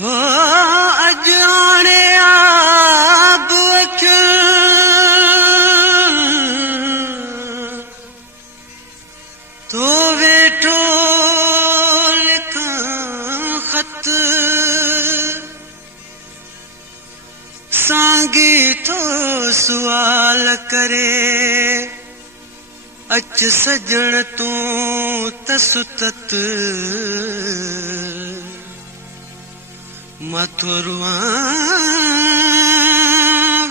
हो अजाने आप तो वेठो लिखा खत सांगी तो सुवाल करे अच सजण तू तसुतत मथुरुआ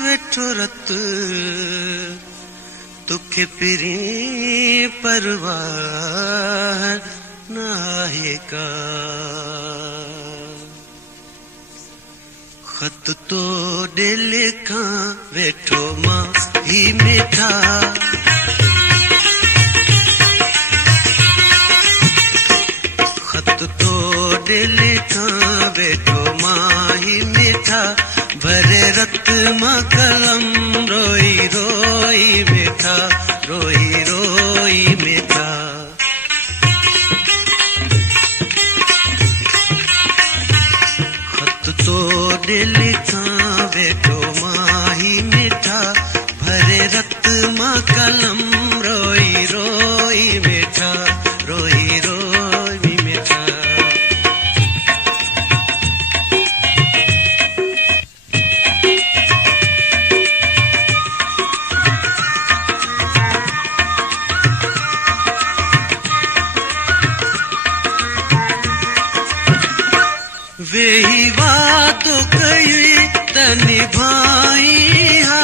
वेठो रत तुखे पिरी परवाह नाहे का खत तो दे लिखा वेठो मां ही मीठा खत तो दे लिखा वेठो मां ही मीठा भरे रत मां कलम रोई रोई मीठा रोई रोई मीठा खत तो दे लिखा वेठो मां ही मीठा भरे रत मां कलम रोई रोई मीठा रोई रोई मीठा वेही वादो कई त निभाई हा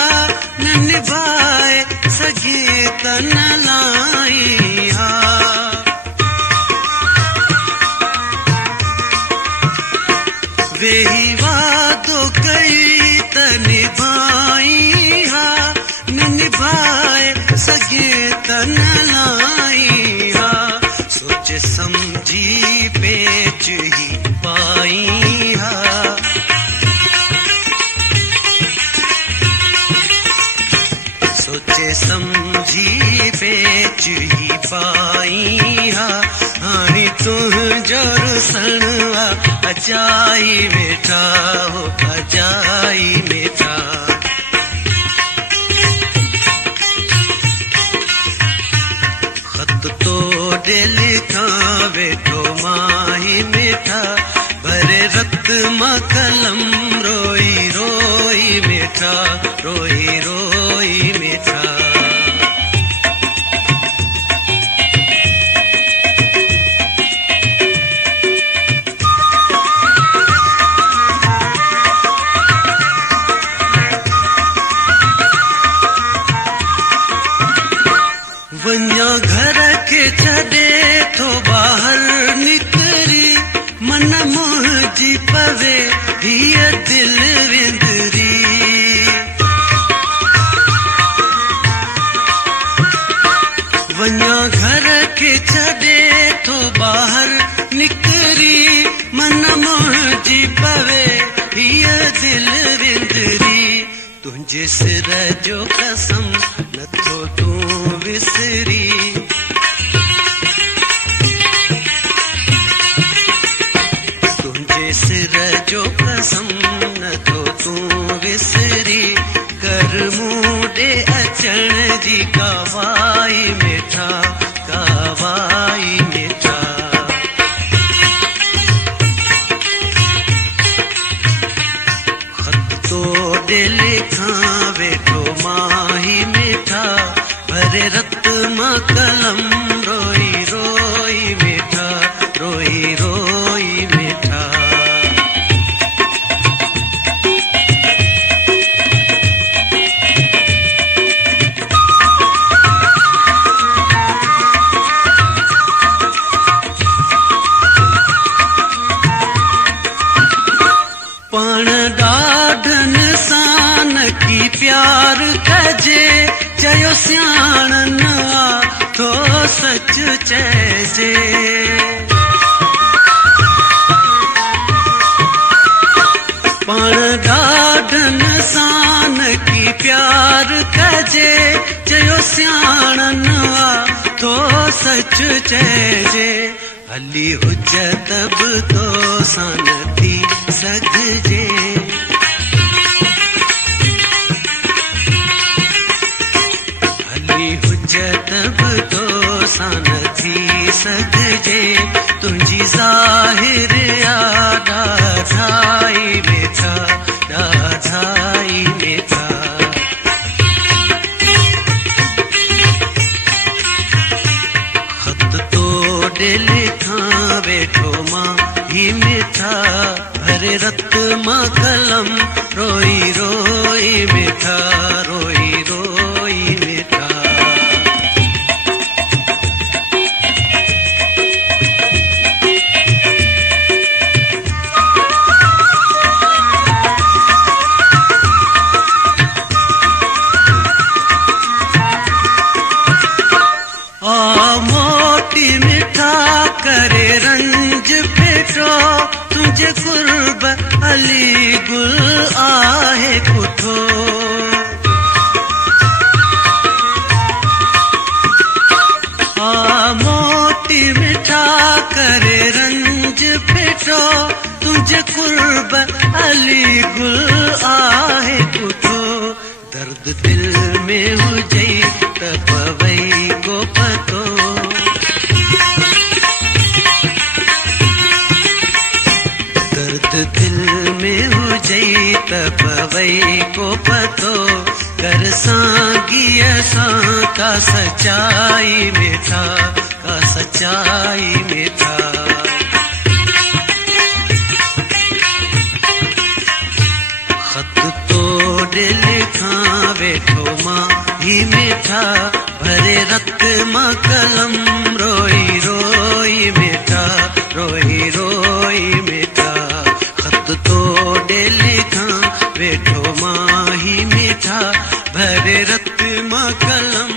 न निभाए सघे त न लाई हा वेही वादो कई त निभाई हा न निभाए सघे त न लाई हा सोच समझी पेच ही पाई हा सोचे समझी पेच ही पाई हा हाणे तुंहिंजो रुसणवा अजाई वेठा हो अजाई वेठा खत तो दे लिखा वेठो मां ही मीठा भरे रत मां कलम रोई रोई मीठा रोई रोई मीठा वञा घर के छॾे थो बाहर निकरी मन मुंहिंजी पवे हीअ दिल विंदरी वञा घर के छॾे थो बाहर निकरी मन मुंहिंजी पवे हीअ दिल विंदरी तुंहिंजे सिर जो कसम नथो तूं विसरी तुंहिंजे सिर जो कसम नथो तूं विसरी कर मूं ॾे अचण जी कावाई मीठा कावाई मीठा खत तो दे लिखा वेठो मां ही मीठा भरे रत मां कलम रोई रोई मीठा रोई रोई मीठा पाण ॾाढनि सां न की प्यार कजे चयो सियाणन आ तो सच चइजे पाण ॾाढनि सां न की प्यार कजे चयो सियाणन आ तो सच चइजे हली हुज्जत बि तो सां न थी सघिजे, हली हुज्जत बि तो सां न थी सघिजे, तुंहिंजी ज़ाहिर ॾाढाई वेठा, ॾाढाई वेठा। ख़त तो लिखां वेठो मां ही मिठा, भरे रत मां कलम रोई रोई वेठा, रोई रोई वेठा। मोटी मिठा करे रंज फेटो, तुझे कुर्ब अली गुल आहे कुठो, मोटी मिठा करे रंज फेटो, तुझे कुर्ब अली गुल आहे कुठो। दर्द दिल में हुजई त पवई को पतो, दर्द दिल में हुजई त पवई को पतो, कर साॻीअ सां का सचाई वेठा, का सचाई वेठा। ख़त तो लिखां वेठो मां ही मिठा, भरे रत मां कलम रोई रोई वेठा, रोई रोई वेठा। ख़त तो लिखां वेठो मां ही मिठा, भरे रत मां कलम